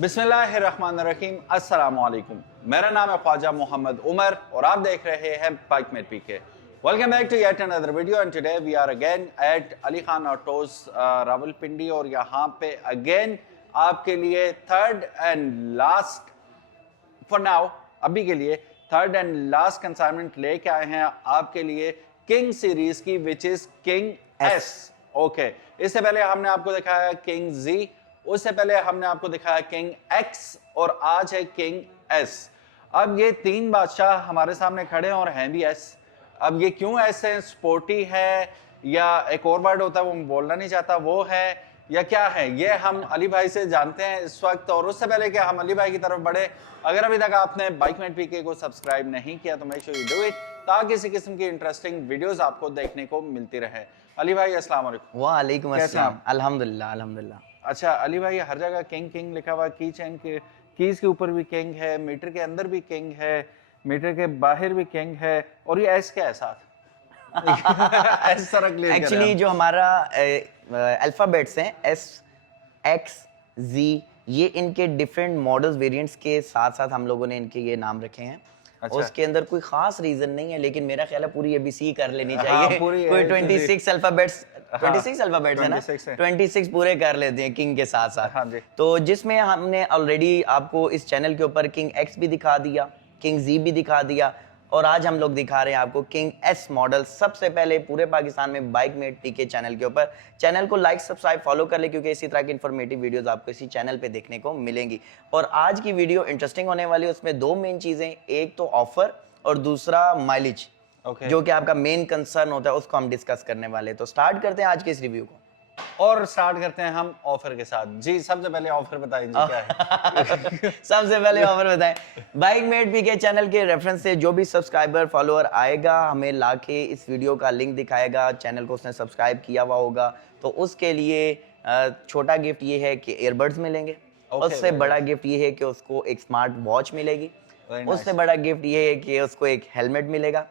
बिस्मिल्लाहिर्रहमानिर्रहीम, अस्सलामु अलैकुम। मेरा नाम है ख्वाजा मोहम्मद उमर और आप देख रहे हैं Bikemate PK. Welcome back to yet another video and today we are again at Ali Khan autos Rawalpindi और यहाँ पे अगेन आपके लिए third and last for now, अभी के लिए थर्ड एंड लास्ट कंसाइनमेंट लेके आए हैं आपके लिए किंग सीरीज की, which is king S. Okay, इससे पहले हमने आपको दिखाया किंग जी, उससे पहले हमने आपको दिखाया किंग एक्स और आज है किंग एस। अब ये तीन बादशाह हमारे सामने खड़े हैं और हैं भी एस। अब ये क्यों एस है? स्पोर्टी है या एक और वर्ड होता है वो बोलना नहीं चाहता, वो है या क्या है? ये हम अली भाई से जानते हैं इस वक्त। और उससे पहले कि हम अली भाई की तरफ बढ़े, अगर अभी तक आपने बाइकमेट पीके को सब्सक्राइब नहीं किया तो make sure you do it, ताकि इसी किस्म की इंटरेस्टिंग वीडियोस आपको देखने को मिलती रहे। अली भाई अस्सलाम वालेकुम। वालेकुम अस्सलाम। अल्हम्दुलिल्लाह अल्हम्दुलिल्लाह। अच्छा अली भाई, हर जगह किंग किंग लिखा हुआ, की चैन के कीज के ऊपर भी किंग है, मीटर के अंदर भी किंग है, मीटर के बाहर भी किंग है, और ये एस क्या है साथ? एस तरह क्लियर एक्चुअली जो हमारा अल्फाबेट्स हैं एस एक्स जी, ये इनके डिफरेंट मॉडल्स वेरिएंट्स के साथ साथ हम लोगों ने इनके ये नाम रखे हैं। अच्छा। उसके अंदर कोई खास रीजन नहीं है, लेकिन मेरा ख्याल है पूरी एबीसी कर लेनी चाहिए। कोई 26 अल्फाबेट्स, 26 अल्फाबेट्स है ना, 26 पूरे कर लेते हैं किंग के साथ साथ। हाँ जी। तो जिसमें हमने ऑलरेडी आपको इस चैनल के ऊपर किंग एक्स भी दिखा दिया, किंग जी भी दिखा दिया, और आज हम लोग दिखा रहे हैं आपको किंग एस मॉडल। सबसे पहले पूरे पाकिस्तान में बाइकमेट पीके चैनल के ऊपर। चैनल को लाइक सब्सक्राइब फॉलो कर ले, क्योंकि इसी तरह की इन्फॉर्मेटिव वीडियोस आपको इसी चैनल पे देखने को मिलेंगी। और आज की वीडियो इंटरेस्टिंग होने वाली है। उसमें दो मेन चीजें, एक तो ऑफर और दूसरा माइलेज, जो कि आपका मेन कंसर्न होता है, उसको हम डिस्कस करने वाले। तो स्टार्ट करते हैं आज के इस रिव्यू को, और स्टार्ट करते हैं हम ऑफर के साथ। जी सबसे पहले ऑफर बताएं जी, क्या है? सबसे पहले ऑफर बताएं। बाइकमेट पीके चैनल के रेफरेंस से जो भी सब्सक्राइबर फॉलोअर आएगा, हमें लाके इस वीडियो का लिंक दिखाएगा, चैनल को उसने सब्सक्राइब किया हुआ होगा, तो उसके लिए छोटा गिफ्ट ये है कि ईयरबड्स मिलेंगे। उससे बड़ा गिफ्ट ये है कि उसको एक स्मार्ट वॉच मिलेगी। उससे बड़ा गिफ्ट ये है कि उसको एक हेलमेट मिलेगा।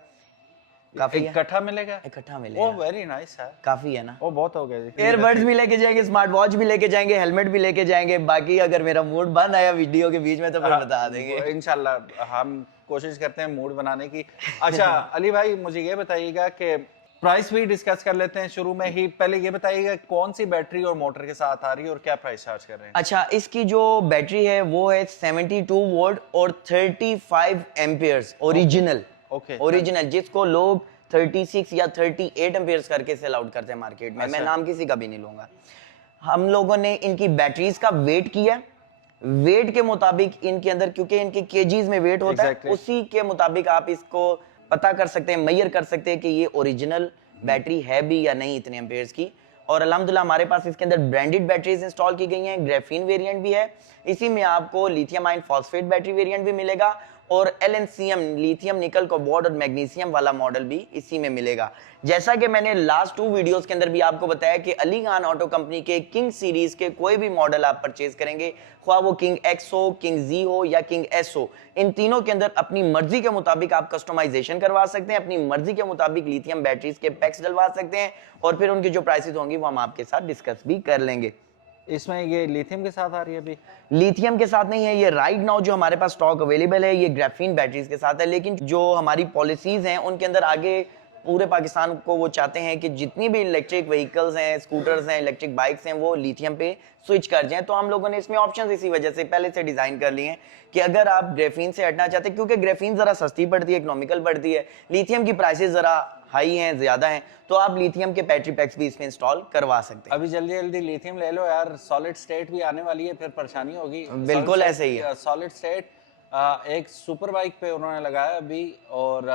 काफी इकट्ठा मिलेगा? इकट्ठा मिलेगा। ओह वेरी नाइस है, काफी है ना। वो बहुत हो गया जी। ईयरबड्स भी लेके जाएंगे, स्मार्ट वॉच भी लेके जाएंगे, हेलमेट भी लेके जाएंगे। बाकी अगर मेरा मूड बन आया वीडियो के बीच में तो फिर बता देंगे इंशाल्लाह। हम कोशिश करते हैं मूड बनाने की। अच्छा अली भाई, मुझे ये बताइएगा कि प्राइस भी डिस्कस कर लेते हैं शुरू में ही। पहले ये बताइएगा कौन सी बैटरी और मोटर के साथ आ रही है और क्या प्राइस चार्ज कर रहे हैं? अच्छा, इसकी जो बैटरी है वो है 72 वोल्ट और 35 एम्पियर्स ओरिजिनल। ओरिजिनल, जिसको लोग 36 या 38 एम्पियर्स करके सेल आउट करते हैं मार्केट में। मैं नाम किसी का भी नहीं लूंगा। हम लोगों ने इनकी बैटरीज का वेट किया, वेट के मुताबिक इनके अंदर, क्योंकि इनके केजीज में वेट होता है, उसी के मुताबिक आप इसको पता कर सकते हैं, मेजर कर सकते हैं कि ये ओरिजिनल बैटरी है भी या नहीं इतने एम्पेयर्स की। और अल्हम्दुलिल्लाह हमारे पास इसके अंदर ब्रांडेड बैटरीज इंस्टॉल की गई हैं। ग्राफीन वेरिएंट भी है, इसी में आपको lithium ion phosphate battery variant भी मिलेगा, और LNCM लिथियम निकल कोबाल्ट और मैग्नीशियम वाला मॉडल भी इसी में मिलेगा। जैसा कि मैंने लास्ट 2 वीडियोस के अंदर भी आपको बताया कि अली खान ऑटो कंपनी के किंग सीरीज के कोई भी मॉडल आप परचेज करेंगे, ख्वाह वो किंग एक्स हो, किंग जी हो या किंग एस हो, इन तीनों के अंदर अपनी मर्जी के मुताबिक आप कस्टमाइजेशन करवा सकते हैं, अपनी मर्जी के मुताबिक लिथियम बैटरीज के पैक्स डलवा सकते हैं, और फिर उनकी जो प्राइसेस होंगी वो हम आपके साथ डिस्कस भी कर लेंगे। इसमें ये लिथियम के साथ आ रही है? अभी लिथियम के साथ नहीं है ये। राइट नाउ जो हमारे पास स्टॉक अवेलेबल है ये ग्राफीन बैटरीज के साथ है, लेकिन जो हमारी पॉलिसीज हैं उनके अंदर आगे पूरे पाकिस्तान को वो चाहते हैं कि जितनी भी इलेक्ट्रिक व्हीकल्स हैं, स्कूटर्स हैं, इलेक्ट्रिक बाइक्स हैं, वो लिथियम पे स्विच कर जाएं। तो हम लोगों ने इसमें ऑप्शंस इसी वजह से पहले से डिजाइन कर लिए हैं कि अगर आप ग्राफीन से हटना चाहते हैं, क्योंकि ग्राफीन जरा सस्ती पड़ती है, इकोनॉमिकल पड़ती है, लिथियम की प्राइसेस जरा हाई हैं, ज्यादा हैं, तो आप लिथियम के बैटरी पैक्स भी इसमें इंस्टॉल करवा सकते हैं। अभी जल्दी जल्दी लिथियम ले लो यार, सॉलिड स्टेट भी आने वाली है, फिर परेशानी होगी। बिल्कुल ऐसे ही है। सॉलिड स्टेट एक सुपर बाइक पे उन्होंने लगाया अभी, और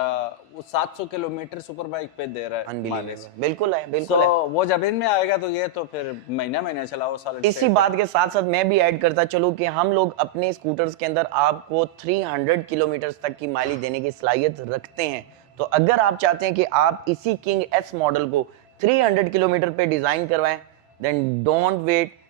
वो 700 किलोमीटर सुपर बाइक पे दे रहा है माइलेज। बिल्कुल है, बिल्कुल है। वो जब इनमें आएगा तो ये तो फिर महीना महीना चलाओ सॉलिड। इसी बात के साथ साथ मैं भी ऐड करता चलूं कि हम लोग अपने स्कूटर्स के अंदर आपको 300 किलोमीटर तक की माइलेज देने की सलाहियत रखते हैं। तो अगर आप चाहते हैं कि आप इसी किंग एस मॉडल को 300 किलोमीटर पे डिजाइन करवाएं, then don't wait,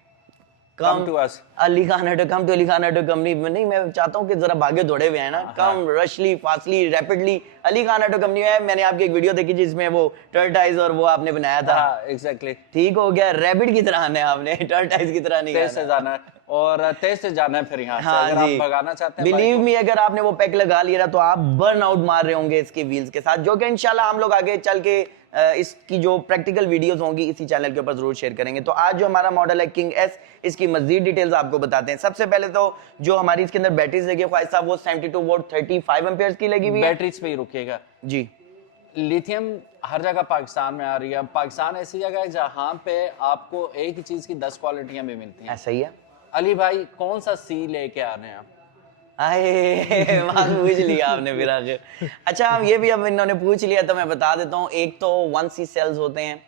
come to us Ali Khan auto, come to Ali Khan auto company. नहीं, मैं चाहता हूँ कि जरा भागे दौड़े हुए हैं ना, कम rushly fastly rapidly Ali Khan auto company है। मैंने आपकी एक वीडियो देखी जिसमें वो टर्टाइज और वो आपने बनाया था। एग्जैक्टली ठीक हो गया, रैबिट की तरह आना है आपने, टर्टाइज की तरह नहीं जाना है। और तेज से जाना है फिर यहाँ से, हाँ अगर आप जी, भगाना चाहते हैं बिलीव बाइक मी, अगर आपने वो पैक लगा लिया तो आप बर्न आउट मार रहे होंगे इसके व्हील्स के साथ, जो कि इंशाल्लाह हम लोग आगे चल के इसकी जो प्रैक्टिकल वीडियोस होंगी इसी चैनल के ऊपर जरूर शेयर करेंगे। तो आज जो हमारा मॉडल है किंग एस, इसकी मजीद डिटेल्स आपको बताते हैं। सबसे पहले तो जो हमारी इसके अंदर बैटरीज लगी है ख्वाहिश साहब, वो 72 वोल्ट 35 एम्पियर्स की लगी हुई है। बैटरीज पे ही रुकिएगा जी, लिथियम हर जगह पाकिस्तान में आ रही है। अब पाकिस्तान ऐसी जगह है जहाँ पे आपको एक ही चीज की 10 क्वालिटियां भी मिलती हैं। ऐसा ही है। अली भाई कौन सा सी लेके आ रहे हैं आप? आए बात पूछ लिया आपने फिर आगे। अच्छा, हम ये भी अब इन्होंने पूछ लिया तो मैं बता देता हूँ। एक तो 1C सेल्स होते हैं,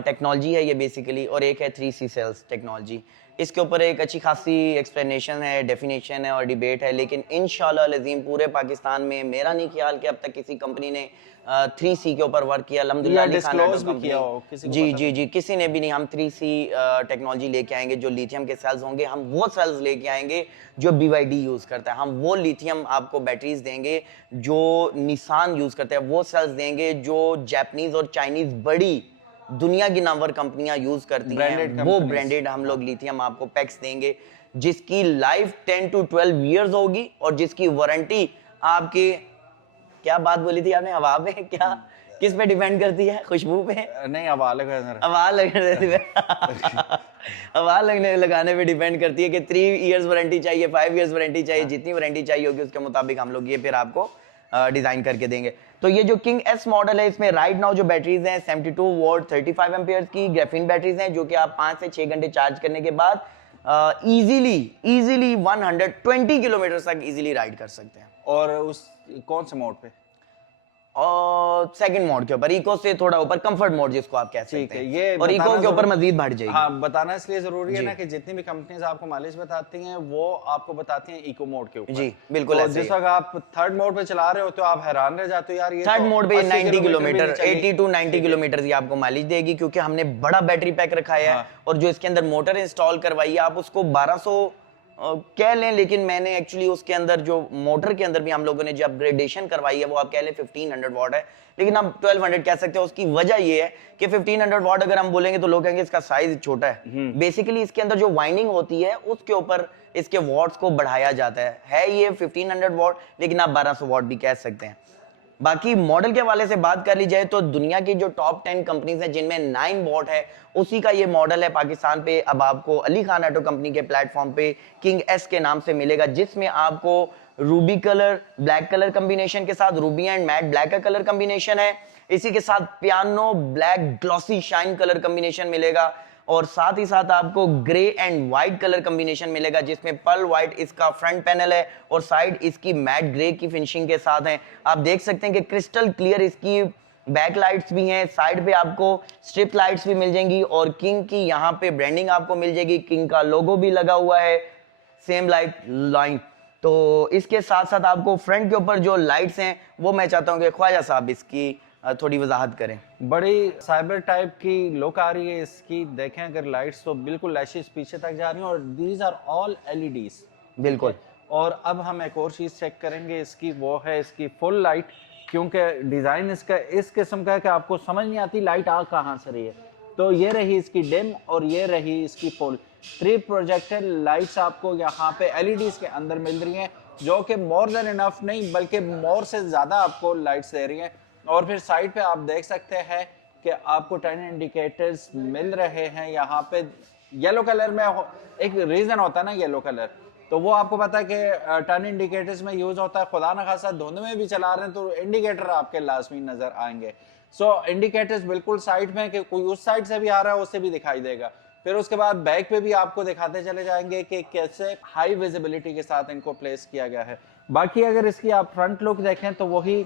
टेक्नोलॉजी है ये बेसिकली, और एक है 3C सेल्स टेक्नोलॉजी। इसके ऊपर एक अच्छी खासी एक्सप्लेनेशन है, डेफिनेशन है और डिबेट है, लेकिन इंशाल्लाह अज़ीम पूरे पाकिस्तान में मेरा नहीं ख्याल कि अब तक किसी कंपनी ने 3C के ऊपर वर्क किया। अल्हम्दुलिल्लाह डिस्क्लोज भी किया हो किसी को? जी जी जी, किसी ने भी नहीं। हम 3C टेक्नोलॉजी लेके आएंगे, जो लिथियम के सेल्स होंगे हम वो सेल्स लेके आएंगे जो BYD यूज करता है। हम वो लिथियम आपको बैटरीज देंगे जो निसान यूज करते हैं, वो सेल्स देंगे जो जापानीज और चाइनीज बड़ी दुनिया की नामवर कंपनियां यूज करती हैं, वो ब्रांडेड हम लोग लिथियम आपको पैक्स देंगे, जिसकी लाइफ 10 to 12 इयर्स होगी और जिसकी वारंटी आपकी, क्या बात बोली थी आपने, हवा पे क्या, किस पे डिपेंड करती है? खुशबू पे? नहीं, हवा लगने लगाने पे डिपेंड करती है कि 3 इयर्स वारंटी चाहिए, 5 इयर्स वारंटी चाहिए, जितनी वारंटी चाहिए होगी उसके मुताबिक हम लोग ये फिर आपको डिजाइन करके देंगे। तो ये जो किंग एस मॉडल है, इसमें राइट नाउ जो बैटरीज हैं 72 वोल्ट 35 एम्पियर्स की ग्राफीन बैटरीज हैं, जो कि आप 5 से 6 घंटे चार्ज करने के बाद इजीली 120 किलोमीटर तक इजीली राइड कर सकते हैं। और उस कौन से मोड पे? और सेकंड मोड के ऊपर, इको से थोड़ा ऊपर, कंफर्ट मोड जिसको आप कह सकते हैं, ये और इको के ऊपर मजीद बढ़ जाएगी। हाँ, बताना इसलिए जरूरी है ना कि जितनी भी कंपनीज आपको माइलेज बताती हैं वो आपको बताती हैं इको मोड के ऊपर। जी बिल्कुल। तो जिस वक्त आप थर्ड मोड पे चला रहे हो तो आप हैरान रह जाते हो, यार ये थर्ड मोड पे 90 किलोमीटर, 80 to 90 किलोमीटर ये आपको माइलेज देगी, क्योंकि हमने बड़ा बैटरी पैक रखा है। और जो इसके अंदर मोटर इंस्टॉल करवाई है, आप उसको 1200 कह लें, लेकिन मैंने एक्चुअली उसके अंदर जो मोटर के अंदर भी हम लोगों ने जो अपग्रेडेशन करवाई है वो आप कह लें 1500 वाट है, लेकिन आप 1200 कह सकते हो। उसकी वजह ये है कि 1500 वाट अगर हम बोलेंगे तो लोग कहेंगे इसका साइज छोटा है। बेसिकली इसके अंदर जो वाइंडिंग होती है उसके ऊपर इसके वॉट्स को बढ़ाया जाता है ये 1500 वाट, लेकिन आप 1200 वाट भी कह सकते हैं। बाकी मॉडल के हवाले से बात कर ली जाए तो दुनिया की जो टॉप 10 कंपनीज हैं जिनमें 9 वॉट है, उसी का ये मॉडल है पाकिस्तान पे। अब आपको अली खान ऑटो कंपनी के प्लेटफॉर्म पे किंग एस के नाम से मिलेगा, जिसमें आपको Ruby colour black colour combination के साथ, रूबी एंड मैट ब्लैक का कलर कॉम्बिनेशन है, इसी के साथ piano black glossy shine colour combination मिलेगा, और साथ ही साथ आपको grey and white colour combination मिलेगा, जिसमें पर्ल व्हाइट इसका फ्रंट पैनल है और साइड इसकी मैट ग्रे की फिनिशिंग के साथ है। आप देख सकते हैं कि क्रिस्टल क्लियर इसकी बैक लाइट्स भी हैं, साइड पे आपको स्ट्रिप लाइट्स भी मिल जाएंगी, और किंग की यहाँ पे ब्रांडिंग आपको मिल जाएगी, किंग का लोगो भी लगा हुआ है, सेम लाइक लाइन। तो इसके साथ साथ आपको फ्रंट के ऊपर जो लाइट्स हैं वो मैं चाहता हूँ कि ख्वाजा साहब इसकी थोड़ी वजाहत करें। बड़ी साइबर टाइप की लुक आ रही है इसकी। देखें अगर लाइट्स तो बिल्कुल लैशेस पीछे तक जा रही हैं, और दीज आर ऑल LEDs। बिल्कुल। और अब हम एक और चीज़ चेक करेंगे इसकी, वो है इसकी फुल लाइट, क्योंकि डिज़ाइन इसका इस किस्म का है कि आपको समझ नहीं आती लाइट आ कहाँ से रही है। तो ये रही इसकी डिम और ये रही इसकी फुल। 3 प्रोजेक्टेड लाइट्स आपको यहाँ पे LEDs के अंदर मिल रही हैं, जो कि मोर देन इनफ नहीं बल्कि मोर से ज़्यादा आपको लाइट्स दे रही हैं। और फिर साइड पे आप देख सकते हैं कि आपको टर्न इंडिकेटर्स मिल रहे हैं यहाँ पे येलो कलर में। एक रीज़न होता है ना येलो कलर, तो वो आपको पता है कि टर्न इंडिकेटर्स में यूज़ होता है। खुदा न खासा धुंध में भी चला रहे हैं तो इंडिकेटर आपके लाजमी नज़र आएंगे। सो इंडिकेटर्स बिल्कुल साइड में, कि कोई उस साइड से भी आ रहा है उससे भी दिखाई देगा। फिर उसके बाद बैक पे भी आपको दिखाते चले जाएंगे कि कैसे हाई विजिबिलिटी के साथ इनको प्लेस किया गया है। बाकी अगर इसकी आप फ्रंट लुक देखें तो वही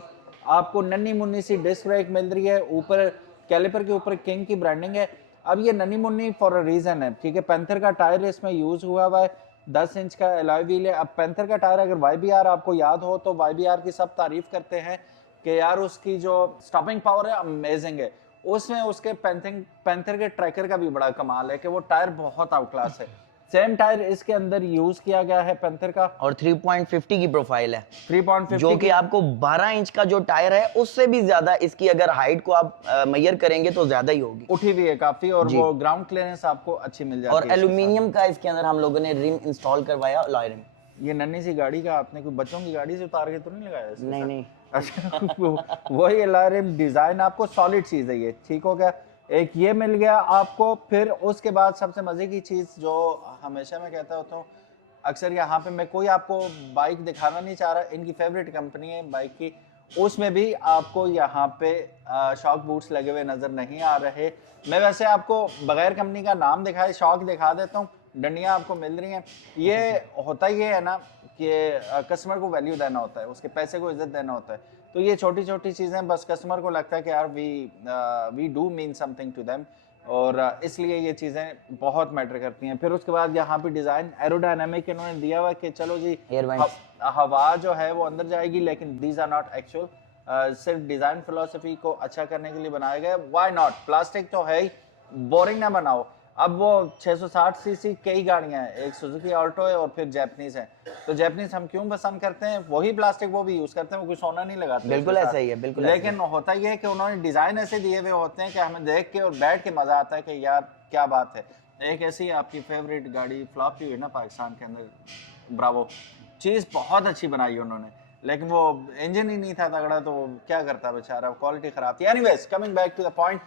आपको नन्ही मुन्नी सी डिस्क ब्रेक मिल रही है, ऊपर कैलिपर के ऊपर किंग की ब्रांडिंग है। अब ये नन्ही मुन्नी फॉर अ रीज़न है, ठीक है। पैंथर का टायर इसमें यूज़ हुआ हुआ है, 10 इंच का अलॉय व्हील है। अब पैंथर का टायर अगर YBR आपको याद हो तो YBR की सब तारीफ करते हैं कि यार उसकी जो स्टॉपिंग पावर है अमेजिंग है। उसमें उसके पैंथर के ट्रैकर का भी बड़ा कमाल है कि वो टायर बहुत आउट क्लास है। सेम टायर इसके अंदर यूज किया गया है पैंथर का और 3.50 की प्रोफाइल है, 3.50 जो कि आपको 12 इंच का जो टायर है उससे भी ज्यादा इसकी अगर हाइट को आप मेजर करेंगे तो ज्यादा ही होगी, उठी हुई है काफी, और वो ग्राउंड क्लियरेंस आपको अच्छी मिल जाती है। और एल्यूमिनियम का इसके अंदर हम लोगों ने रिम इंस्टॉल करवाया, अलॉय रिम। ये नन्ही सी गाड़ी का आपने कोई बच्चों की गाड़ी से उतार के तो नहीं लगाया इसके नहीं साथ? नहीं, अच्छा वही अलॉय डिजाइन आपको सॉलिड चीज है ये, ठीक हो गया। एक ये मिल गया आपको। फिर उसके बाद सबसे मजे की चीज जो हमेशा मैं कहता होता हूँ, अक्सर यहाँ पे मैं कोई आपको बाइक दिखाना नहीं चाह रहा, इनकी फेवरेट कंपनी है बाइक की, उसमें भी आपको यहाँ पे शॉक बूट्स लगे हुए नजर नहीं आ रहे। मैं वैसे आपको बगैर कंपनी का नाम दिखाए शॉक दिखा देता हूँ, डंडियाँ आपको मिल रही हैं। ये होता ये है ना कि कस्टमर को वैल्यू देना होता है, उसके पैसे को इज्जत देना होता है। तो ये छोटी छोटी चीज़ें बस कस्टमर को लगता है कि यार we do mean something to them, और इसलिए ये चीज़ें बहुत मैटर करती हैं। फिर उसके बाद यहाँ पे डिज़ाइन एरोडायनामिक इन्होंने दिया हुआ कि चलो जी हवा जो है वो अंदर जाएगी, लेकिन दीज आर नॉट एक्चुअल, सिर्फ डिज़ाइन फिलोसफी को अच्छा करने के लिए बनाया गया। व्हाई नॉट, प्लास्टिक तो है ही, बोरिंग ना बनाओ। अब वो 660 सीसी कई गाड़ियां हैं, एक सुजुकी ऑल्टो है और फिर जैपनीज है। तो जैपनीज हम क्यों पसंद करते हैं, वही प्लास्टिक वो भी यूज करते हैं, वो कोई सोना नहीं लगाते। बिल्कुल ऐसा ही है, बिल्कुल। लेकिन होता ये है कि उन्होंने डिजाइन ऐसे दिए हुए होते हैं कि हमें देख के और बैठ के मजा आता है कि यार क्या बात है। एक ऐसी आपकी फेवरेट गाड़ी फ्लॉप हुई है ना पाकिस्तान के अंदर, ब्रावो, चीज बहुत अच्छी बनाई उन्होंने, लेकिन वो इंजन ही नहीं था तगड़ा, तो क्या करता बेचारा, क्वालिटी खराब थी। Anyways coming back to the point,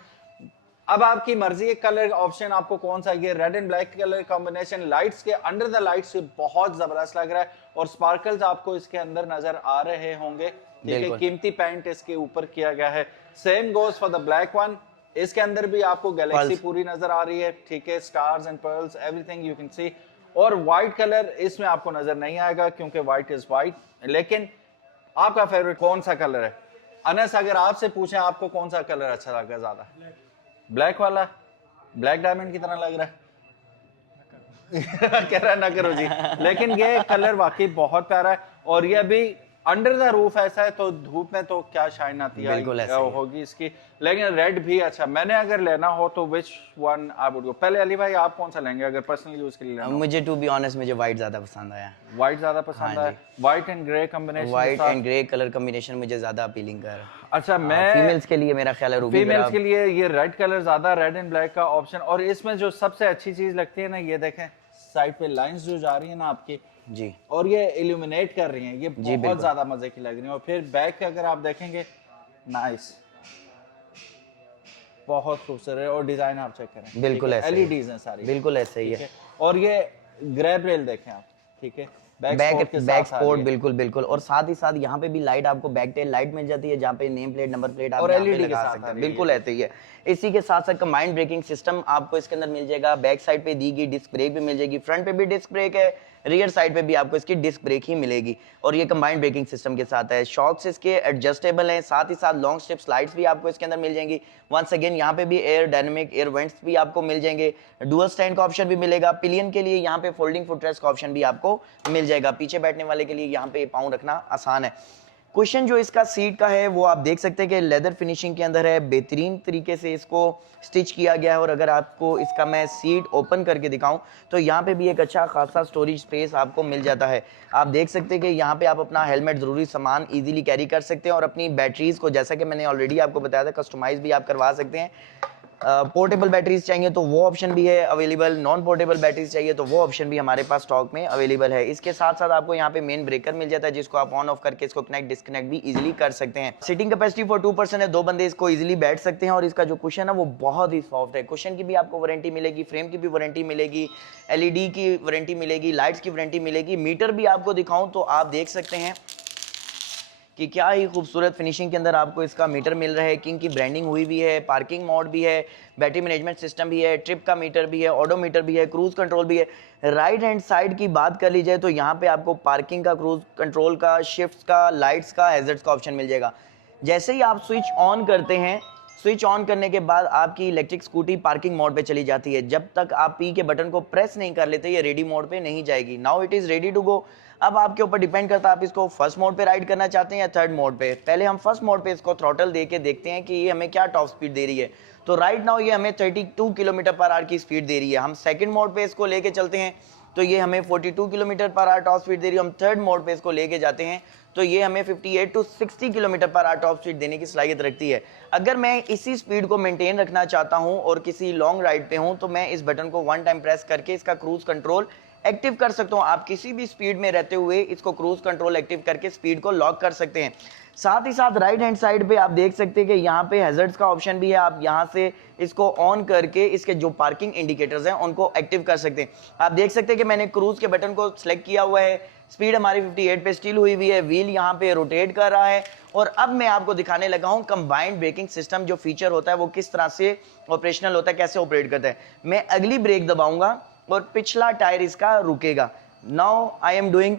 अब आपकी मर्जी है कलर ऑप्शन आपको कौन सा, ये red and black colour combination lights के अंडर द लाइट्स बहुत जबरदस्त लग रहा है, और स्पार्कल्स आपको इसके अंदर नजर आ रहे होंगे। ठीक है, कीमती पेंट इसके ऊपर किया गया है। Same goes for the black one, इसके अंदर भी आपको गैलेक्सी पूरी नजर आ रही है। ठीक है, stars and pearls everything you can see. और व्हाइट कलर इसमें आपको नजर नहीं आएगा क्योंकि व्हाइट इज व्हाइट। लेकिन आपका फेवरेट कौन सा कलर है? अनस, अगर आपसे पूछें आपको कौन सा कलर अच्छा लगा ज्यादा? ब्लैक वाला, ब्लैक डायमंड की तरह लग रहा है कह रहा है ना करो जी। लेकिन ये कलर वाकई बहुत प्यारा है, और ये भी अंडर द रूफ ऐसा है तो धूप में तो क्या शाइन आती है होगी इसकी। लेकिन रेड भी अच्छा, मैंने अगर लेना हो तो which one I would go. पहले अली भाई आप कौन सा लेंगे अगर पर्सनल यूज के लिए लेना? मुझे टू बी ऑनेस्ट मुझे व्हाइट ज्यादा पसंद आया। व्हाइट ज्यादा पसंद आया? White and grey combination, white and grey colour combination मुझे ज्यादा अपीलिंग कर रहा है। अच्छा, मैं फीमेल्स के लिए मेरा ख्याल है फीमेल्स के लिए ये रेड कलर ज्यादा, रेड एंड ब्लैक का ऑप्शन। और इसमें जो सबसे अच्छी चीज लगती है ना, ये देखें साइड पे लाइंस जो जा रही है ना आपकी जी, और ये इल्यूमिनेट कर रही हैं, ये बहुत ज्यादा मजे की लग रही है। और फिर बैक के अगर आप देखेंगे, नाइस, बहुत खूबसूरत है। और डिजाइन आप चेक करें, बिल्कुल ऐसे एलईडीज हैं सारी, बिल्कुल ऐसे ही है। और ये ग्रैब रेल देखें आप, ठीक है, बैक स्पोर्ट बिल्कुल बिल्कुल। और साथ ही साथ यहाँ पे भी लाइट आपको बैक टेल लाइट मिल जाती है, जहाँ पे नेम प्लेट नंबर प्लेट आप यहाँ पे लगा सकते हैं। बिल्कुल ऐसे ही है। इसी के साथ साथ कंबाइंड ब्रेकिंग सिस्टम आपको इसके अंदर मिल जाएगा। बैक साइड पे दी गई डिस्क ब्रेक भी मिल जाएगी, फ्रंट पे भी डिस्क ब्रेक है, रियर साइड पे भी आपको इसकी डिस्क ब्रेक ही मिलेगी, और ये कंबाइंड ब्रेकिंग सिस्टम के साथ है। शॉक्स इसके एडजस्टेबल हैं, साथ ही साथ लॉन्ग स्ट्रिप स्लाइड्स भी आपको इसके अंदर मिल जाएंगी। वंस अगेन यहाँ पे भी एयर डायनेमिक एयर वेंट्स भी आपको मिल जाएंगे। डुअल स्टैंड का ऑप्शन भी मिलेगा। पिलियन के लिए यहाँ पे फोल्डिंग फुटरेस्ट का ऑप्शन भी आपको मिल जाएगा। पीछे बैठने वाले के लिए यहाँ पे पाँव रखना आसान है। क्वेश्चन जो इसका सीट का है वो आप देख सकते हैं कि लेदर फिनिशिंग के अंदर है, बेहतरीन तरीके से इसको स्टिच किया गया है। और अगर आपको इसका मैं सीट ओपन करके दिखाऊं तो यहाँ पे भी एक अच्छा खासा स्टोरेज स्पेस आपको मिल जाता है। आप देख सकते हैं कि यहाँ पे आप अपना हेलमेट, ज़रूरी सामान इजीली कैरी कर सकते हैं, और अपनी बैटरीज को, जैसा कि मैंने ऑलरेडी आपको बताया था, कस्टमाइज भी आप करवा सकते हैं। पोर्टेबल बैटरीज चाहिए तो वो ऑप्शन भी है अवेलेबल, नॉन पोर्टेबल बैटरीज चाहिए तो वो ऑप्शन भी हमारे पास स्टॉक में अवेलेबल है। इसके साथ साथ आपको यहाँ पे मेन ब्रेकर मिल जाता है, जिसको आप ऑन ऑफ करके इसको कनेक्ट डिस्कनेक्ट भी इजीली कर सकते हैं। सीटिंग कैपेसिटी फॉर 2 पर्सन है, 2 बंदे इसको इजीली बैठ सकते हैं। और इसका जो कुशन है वो बहुत ही सॉफ्ट है। कुशन की भी आपको वारंटी मिलेगी, फ्रेम की भी वारंटी मिलेगी, एलईडी की वारंटी मिलेगी, लाइट्स की वारंटी मिलेगी। मीटर भी आपको दिखाऊं तो आप देख सकते हैं कि क्या ही खूबसूरत फिनिशिंग के अंदर आपको इसका मीटर मिल रहा है। किंग की ब्रांडिंग हुई भी है, पार्किंग मोड भी है, बैटरी मैनेजमेंट सिस्टम भी है, ट्रिप का मीटर भी है, ऑडोमीटर भी है, क्रूज कंट्रोल भी है। राइट हैंड साइड की बात कर ली जाए तो यहाँ पे आपको पार्किंग का, क्रूज कंट्रोल का, शिफ्ट का, लाइट्स का, हैजर्ड्स का ऑप्शन मिल जाएगा। जैसे ही आप स्विच ऑन करते हैं, स्विच ऑन करने के बाद आपकी इलेक्ट्रिक स्कूटी पार्किंग मोड पे चली जाती है। जब तक आप पी के बटन को प्रेस नहीं कर लेते ये रेडी मोड पे नहीं जाएगी। Now it is ready to go. अब आपके ऊपर डिपेंड करता है आप इसको फर्स्ट मोड पे राइड करना चाहते हैं या थर्ड मोड पे। पहले हम फर्स्ट मोड पे इसको थ्रॉटल दे के देखते हैं कि ये हमें क्या टॉप स्पीड दे रही है। तो राइट नाउ ये हमें 32 किलोमीटर पर आवर की स्पीड दे रही है। हम सेकंड मोड पे इसको लेके चलते हैं तो ये हमें 42 kilometre per hour top speed दे रही है। हम थर्ड मोड पे इसको लेके जाते हैं तो ये हमें 58 to 60 kilometre per hour top speed देने की सलाहियत रखती है। अगर मैं इसी स्पीड को मेंटेन रखना चाहता हूं और किसी लॉन्ग राइड पे हूं तो मैं इस बटन को वन टाइम प्रेस करके इसका क्रूज कंट्रोल एक्टिव कर सकता हूं। आप किसी भी स्पीड में रहते हुए इसको क्रूज कंट्रोल एक्टिव करके स्पीड को लॉक कर सकते हैं। साथ ही साथ राइट हैंड साइड पे आप देख सकते हैं कि यहाँ पे हैजर्ड्स का ऑप्शन भी है। आप यहाँ से इसको ऑन करके इसके जो पार्किंग इंडिकेटर्स हैं उनको एक्टिव कर सकते हैं। आप देख सकते हैं कि मैंने क्रूज के बटन को सिलेक्ट किया हुआ है, स्पीड हमारी 58 पे स्टिल हुई हुई है, व्हील यहाँ पे रोटेट कर रहा है। और अब मैं आपको दिखाने लगा हूँ कंबाइंड ब्रेकिंग सिस्टम जो फीचर होता है वो किस तरह से ऑपरेशनल होता है, कैसे ऑपरेट करता है। मैं अगली ब्रेक दबाऊंगा और पिछला टायर इसका रुकेगा। नाउ आई एम डूइंग,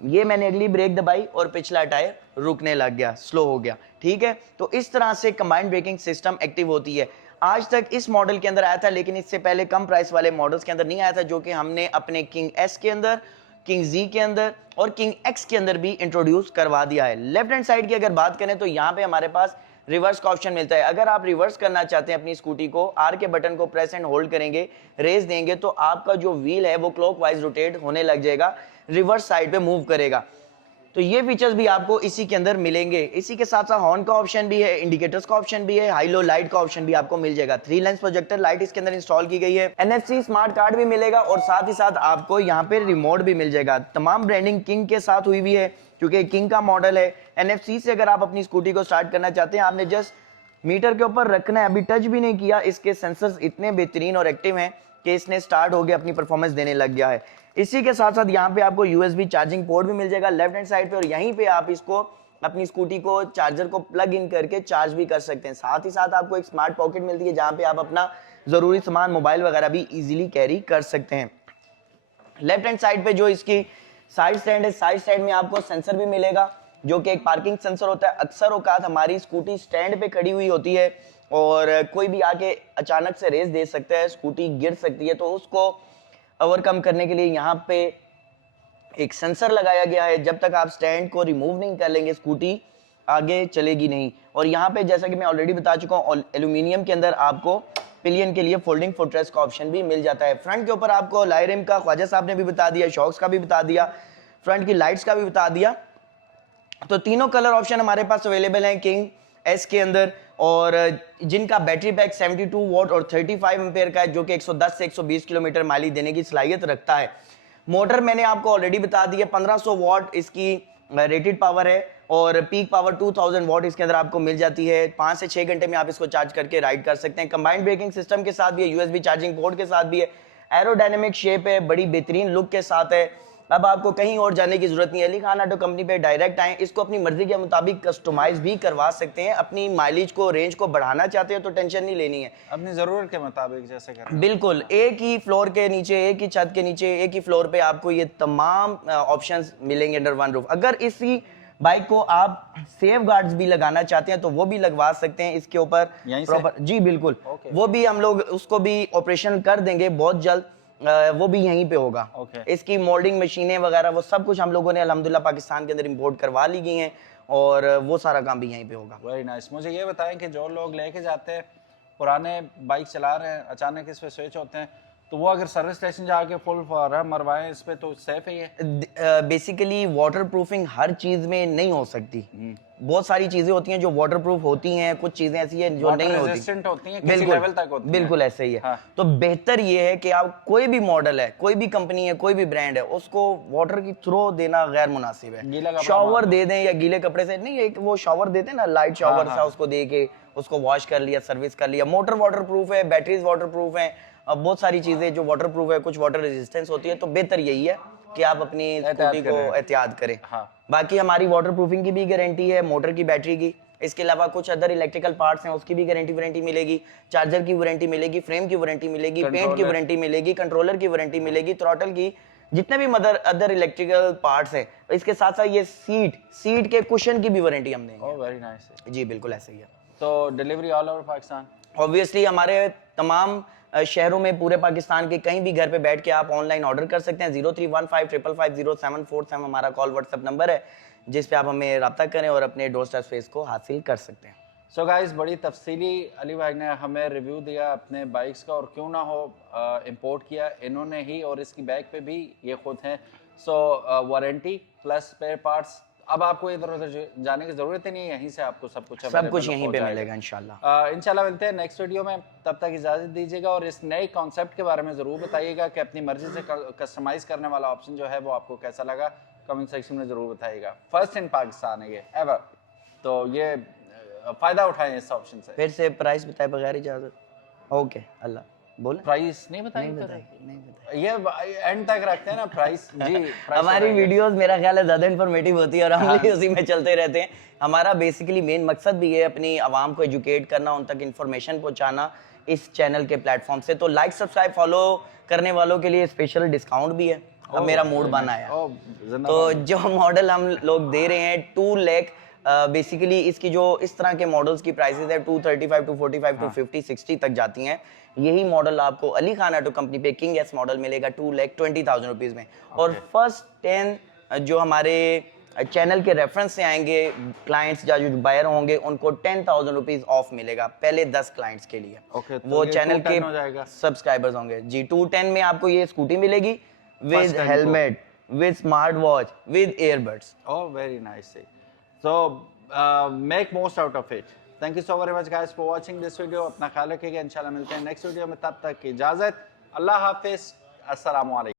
ये मैंने अगली ब्रेक दबाई और पिछला टायर रुकने लग गया, स्लो हो गया। ठीक है, तो इस तरह से कंबाइंड ब्रेकिंग सिस्टम एक्टिव होती है। आज तक इस मॉडल के अंदर आया था, लेकिन इससे पहले कम प्राइस वाले मॉडल्स के अंदर नहीं आया था, जो कि हमने अपने किंग एस के अंदर, किंग जी के अंदर और किंग एक्स के अंदर भी इंट्रोड्यूस करवा दिया है। लेफ्ट हैंड साइड की अगर बात करें तो यहाँ पे हमारे पास रिवर्स का ऑप्शन मिलता है। अगर आप रिवर्स करना चाहते हैं अपनी स्कूटी को, आर के बटन को प्रेस एंड होल्ड करेंगे, रेस देंगे तो आपका जो व्हील है वो क्लॉकवाइज रोटेट होने लग जाएगा, रिवर्स साइड पे मूव करेगा। तो ये फीचर्स भी आपको इसी के अंदर मिलेंगे। इसी के साथ साथ हॉर्न का ऑप्शन भी है, इंडिकेटर्स का ऑप्शन भी है, हाई लो लाइट का ऑप्शन भी आपको मिल जाएगा। 3 लेंस प्रोजेक्टर लाइट इसके अंदर इंस्टॉल की गई है। NFC स्मार्ट कार्ड भी मिलेगा और साथ ही साथ आपको यहाँ पे रिमोट भी मिल जाएगा। तमाम ब्रांडिंग किंग के साथ हुई हुई है क्योंकि किंग का मॉडल है। NFC से अगर आप अपनी स्कूटी को स्टार्ट करना चाहते हैं, आपने जस्ट मीटर के ऊपर रखना है, अभी टच भी नहीं किया। इसके सेंसर्स इतने बेहतरीन और एक्टिव हैं कि इसने स्टार्ट हो गया, अपनी परफॉर्मेंस देने लग गया है। इसी के साथ साथ यहाँ पे आपको USB चार्जिंग पोर्ट भी मिल जाएगा लेफ्ट हैंड साइड पे, और यहीं पे आप इसको अपनी स्कूटी को चार्जर को प्लग इन करके चार्ज भी कर सकते हैं। साथ ही साथ आपको एक स्मार्ट पॉकेट मिलती है जहाँ पे आप अपना जरूरी सामान, मोबाइल वगैरह भी इजीली कैरी कर सकते हैं। लेफ्ट हैंड साइड पे जो इसकी साइड स्टैंड है, साइड स्टैंड में आपको सेंसर भी मिलेगा जो कि एक पार्किंग सेंसर होता है। अक्सर औकात हमारी स्कूटी स्टैंड पे खड़ी हुई होती है और कोई भी आके अचानक से रेस दे सकता है, स्कूटी गिर सकती है, तो उसको ओवरकम करने के लिए यहाँ पे एक सेंसर लगाया गया है। जब तक आप स्टैंड को रिमूव नहीं कर लेंगे स्कूटी आगे चलेगी नहीं। और यहाँ पे जैसा कि मैं ऑलरेडी बता चुका हूँ, एल्यूमिनियम के अंदर आपको पिलियन के लिए फोल्डिंग फुटरेस्ट का ऑप्शन भी मिल जाता है। फ्रंट के ऊपर आपको लाइरिम का ख्वाजा साहब ने भी बता दिया, शॉक्स का भी बता दिया, फ्रंट की लाइट्स का भी बता दिया। तो तीनों कलर ऑप्शन हमारे पास अवेलेबल हैं किंग एस के अंदर, और जिनका बैटरी पैक 72 वॉट और 35 एम्पेयर का है, जो कि 110 से 120 किलोमीटर माइलेज देने की सलाहियत रखता है। मोटर मैंने आपको ऑलरेडी बता दिया, 1500 वॉट इसकी रेटेड पावर है और पीक पावर 2000 वॉट इसके अंदर आपको मिल जाती है। 5 से 6 घंटे में आप इसको चार्ज करके राइड कर सकते हैं। कंबाइंड ब्रेकिंग सिस्टम के साथ भी है, USB चार्जिंग पोर्ट के साथ भी है, एरोडायनेमिक शेप है, बड़ी बेहतरीन लुक के साथ है। अब आपको कहीं और जाने की जरूरत नहीं है, अली खान ऑटो कंपनी पे डायरेक्ट आए, इसको अपनी मर्जी के मुताबिक कस्टमाइज भी करवा सकते हैं। अपनी माइलेज को, रेंज को बढ़ाना चाहते हैं तो टेंशन नहीं लेनी है, अपनी जरूरत के मुताबिक जैसे करना। बिल्कुल एक ही फ्लोर के नीचे, एक ही छत के नीचे, एक ही फ्लोर पे आपको ये तमाम ऑप्शंस मिलेंगे अंडर वन रूफ। अगर इसी बाइक को आप सेफ गार्ड्स भी लगाना चाहते हैं तो वो भी लगवा सकते हैं इसके ऊपर प्रॉपर। जी बिल्कुल, वो भी हम लोग उसको भी ऑपरेशन कर देंगे बहुत जल्द, वो भी यहीं पे होगा। इसकी मोल्डिंग मशीनें वगैरह वो सब कुछ हम लोगों ने अल्हम्दुलिल्लाह पाकिस्तान के अंदर इंपोर्ट करवा ली गई हैं और वो सारा काम भी यहीं पे होगा। Very nice. मुझे ये बताएं कि जो लोग लेके जाते हैं, पुराने बाइक चला रहे हैं, अचानक इस पे स्विच होते हैं, तो वो अगर सर्विस स्टेशन जाके फुल मरवाएं इस पे तो सेफ है ये? बेसिकली वाटर प्रूफिंग हर चीज में नहीं हो सकती। बहुत सारी चीजें होती हैं जो वाटर प्रूफ होती हैं, कुछ चीजें ऐसी हैं जो नहीं होती हैं, किसी लेवल तक होती हैं। बिल्कुल ऐसे ही है। हाँ। तो बेहतर ये है कि आप कोई भी मॉडल है, कोई भी कंपनी है, कोई भी ब्रांड है, उसको वाटर की थ्रो देना गैर मुनासिब है। शॉवर दे दें या गीले कपड़े से नहीं, एक वो शॉवर देते हैं ना, लाइट शॉवर सा, उसको दे के उसको वॉश कर लिया, सर्विस कर लिया। मोटर वाटर प्रूफ है, बैटरीज वाटर प्रूफ है, अब बहुत सारी चीजें जो वाटर प्रूफ है, कुछ वाटर रेजिस्टेंस होती है। तो बेहतर यही है कि आप अपनी स्कूटी को एहतियात करें। हाँ। बाकी हमारी वाटर प्रूफिंग की भी गारंटी है, मोटर की, बैटरी की। इसके अलावा कुछ अदर इलेक्ट्रिकल पार्ट्स हैं उसकी भी वारंटी मिलेगी, चार्जर की वारंटी मिलेगी, फ्रेम की वारंटी मिलेगी, पेंट की वारंटी मिलेगी, कंट्रोलर की वारंटी मिलेगी, थ्रॉटल की, जितने भी अदर इलेक्ट्रिकल पार्ट्स हैं। इसके साथ साथ ये सीट के कुशन की भी वारंटी हम देंगे। Very nice. जी बिल्कुल ऐसे ही है। तो delivery all over Pakistan? Obviously हमारे तमाम शहरों में, पूरे पाकिस्तान के कहीं भी घर पे बैठ के आप ऑनलाइन ऑर्डर कर सकते हैं। 0315550747 हमारा कॉल व्हाट्सएप नंबर है जिस पे आप हमें रब्ता करें और अपने डोर स्टेप स्पेस को हासिल कर सकते हैं। सो गाइस, बड़ी तफसीली अली भाई ने हमें रिव्यू दिया अपने बाइक्स का, और क्यों ना हो इंपोर्ट किया इन्होंने ही, और इसकी बैक पे भी ये खुद हैं। सो वारंटी प्लस स्पेयर पार्ट्स, अब आपको इधर उधर जाने की ज़रूरत ही नहीं है, यहीं से आपको सब कुछ यहीं पे मिलेगा इंशाल्लाह। इंशाल्लाह मिलते हैं नेक्स्ट वीडियो में, तब तक इजाज़त दीजिएगा, और इस नए कॉन्सेप्ट के बारे में ज़रूर बताइएगा कि अपनी मर्ज़ी से कस्टमाइज़ करने वाला ऑप्शन जो है वो आपको कैसा लगा, कमेंट सेक्शन में ज़रूर बताइएगा। फर्स्ट इन पाकिस्तान है ये एवर, तो ये फ़ायदा उठाएं इस ऑप्शन से। फिर से प्राइस बताए बगैर इजाजत। ओके, अल्लाह बोले। प्राइस नहीं बताएंगे, नहीं बताए। ये एंड तक रखते हैं ना प्राइस जी। हमारी वीडियोस मेरा ख्याल है ज़्यादा इन्फॉर्मेटिव होती है और हम भी उसी में चलते रहते हैं। हमारा बेसिकली मेन मकसद भी है अपनी आवाम को एजुकेट करना, उन तक इन्फॉर्मेशन पहुंचाना इस चैनल के प्लेटफॉर्म से। तो लाइक सब्सक्राइब फॉलो करने वालों के लिए स्पेशल डिस्काउंट भी है। अब मेरा मूड बन आया। तो जो मॉडल हम लोग दे रहे हैं 2 लाख, बेसिकली इसकी जो इस तरह के मॉडल्स की प्राइसेस है 235 टू 45 टू 50 60 तक जाती हैं। यही मॉडल आपको अली खान ऑटो कंपनी पे किंग एस मॉडल मिलेगा 2,20,000 रुपीज में। और फर्स्ट 10 जो हमारे चैनल के रेफरेंस से आएंगे क्लाइंट्स या जो बायर होंगे उनको 10,000 रुपीज ऑफ मिलेगा पहले 10 क्लाइंट्स के लिए। तो वो चैनल के सब्सक्राइबर्स होंगे जी। 210 में आपको ये स्कूटी मिलेगी with helmet, with smart watch, with earbuds. Oh very nice. So make most out of it. Thank you so very much guys for watching this video. अपना ख्याल रखिएगा, इंशाल्लाह मिलते हैं नेक्स्ट वीडियो में, तब तक की इजाज़त, अल्लाह हाफिज़, अस्सलाम वालेकुम।